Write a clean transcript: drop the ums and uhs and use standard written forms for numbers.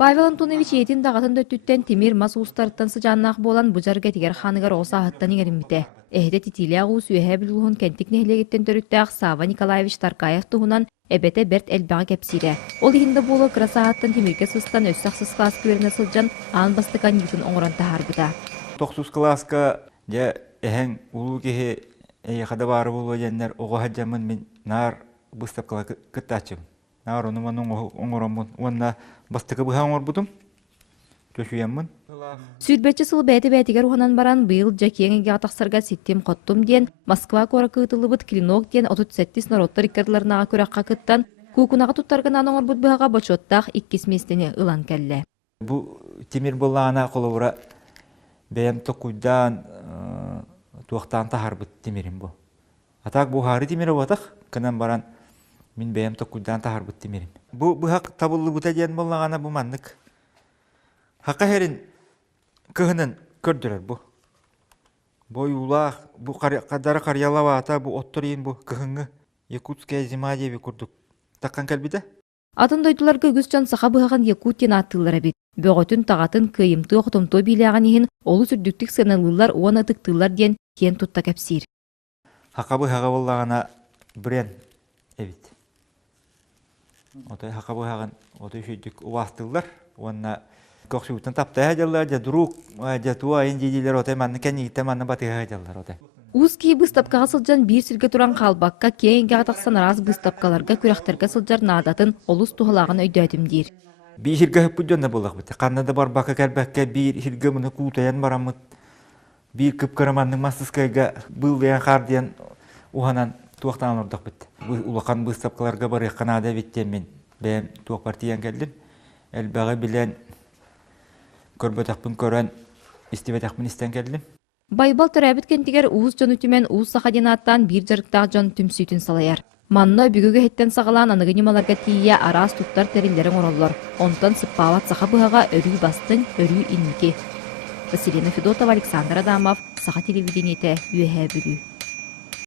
Павел Антонович етин дағатын дөттүттен Тимир мас уустарыттан сыжаннақ болан бұжарға тигер ханығар оса ағыттан еңерімміте. Эхте титилия ғуыс үйе білуғын кәнтік нехлегеттен төріттәқ Сава Николаевич Таркаев тұғынан әбәті бәрт әлбәға кәпсире. Ол ехінде болы қыраса ағыттан Тимирке сыстан өссақсыз класс көріне сылжан ағын бастықан етін оңыран тахарбыда. 9 класска я эхен улу кеhe эйхада бары болу яннар ого хаджамын мен нар выставкала кыттачым. Нар оны манун оңоромун. Онна бастыка быха оңорбудум. Төшүяммын. Сүйтбәтчі сыл бәті-бәтігер уханан баран быйыл жакиеңеге атақсарға сеттем қоттум ден Москва кора кыытылыбыт Клинок ден 37 народтар иккардыларынаға көраққа кыттан кукунаға туттарғынан оңорбут быхаға бочоттақ 2 местене ылан кәлле. Бу Тимир боллағана қолуыра бәйім тоқуйдан туақтан тахарбыт Тимирим бу. Атақ бу хары Тимир оғатақ, кынан баран мен бәйім тоқуйдан тахарбыт Тимирим. Бу хақ табылы бұта ден боллағана бу маннык. Хаққа херін кығынын көрдірер бу. Бой улақ, бу қадары қариялава ата бу отторейін бу кығыңы Якутская зима дебі күрдік. Таққан кәлбіді? Атын дойдуларға үгізчан сақа бұғаған Якутин аттылары бит. Бөғөтін тағатын кыйымты оқтымто билеған ехін олы сүрдіктік сыналылар оған атықтылар ден кен тұтта кәпсир. Хаққа бұғаға болағана бірен әбіт. Отай хаққа бұғаған отай шүйдік уастылар. Онна көксүгіттен таптай хажалар, жадырук, жатуа айын отай манны кәнігітті манны батыға хажалар отай. Уыз кей бұстапқаға сылжан бір сірге тұран қалбаққа кейінге атақсан араз бұстапқаларға күрәқтерге сылжар надатын олыс туғылағын өйдәдім дейір. Bir hirge hep bu dönne bulak bitti. Kanada bar baka kelbekke bir hirge bunu kutayan baramıt. Bir kıpkıramanın masıskayga bıldayan kardiyan uhanan tuğaktan ordak bitti. Bu ulakan bu sapkalarga barı Kanada bitti men. Ben tuğak partiyan geldim. Elbağı bilen körbötakpın kören istibetakpın isten geldim. Байбал төрәбіт кентігер уыз жон үтімен уыз сақадинаттан бір жарықтақ жон түмсүйтін салайар. Манна бүгігі хеттен сағалан анығынымаларға тия арас туттар тәрелерін ороллар. Онтан сыппават сақа бұғаға өрүй бастың, өрүй иннеке. Василина Федотова, Александр Адамов, Сақа телевидениеті, Үйе Бүлі.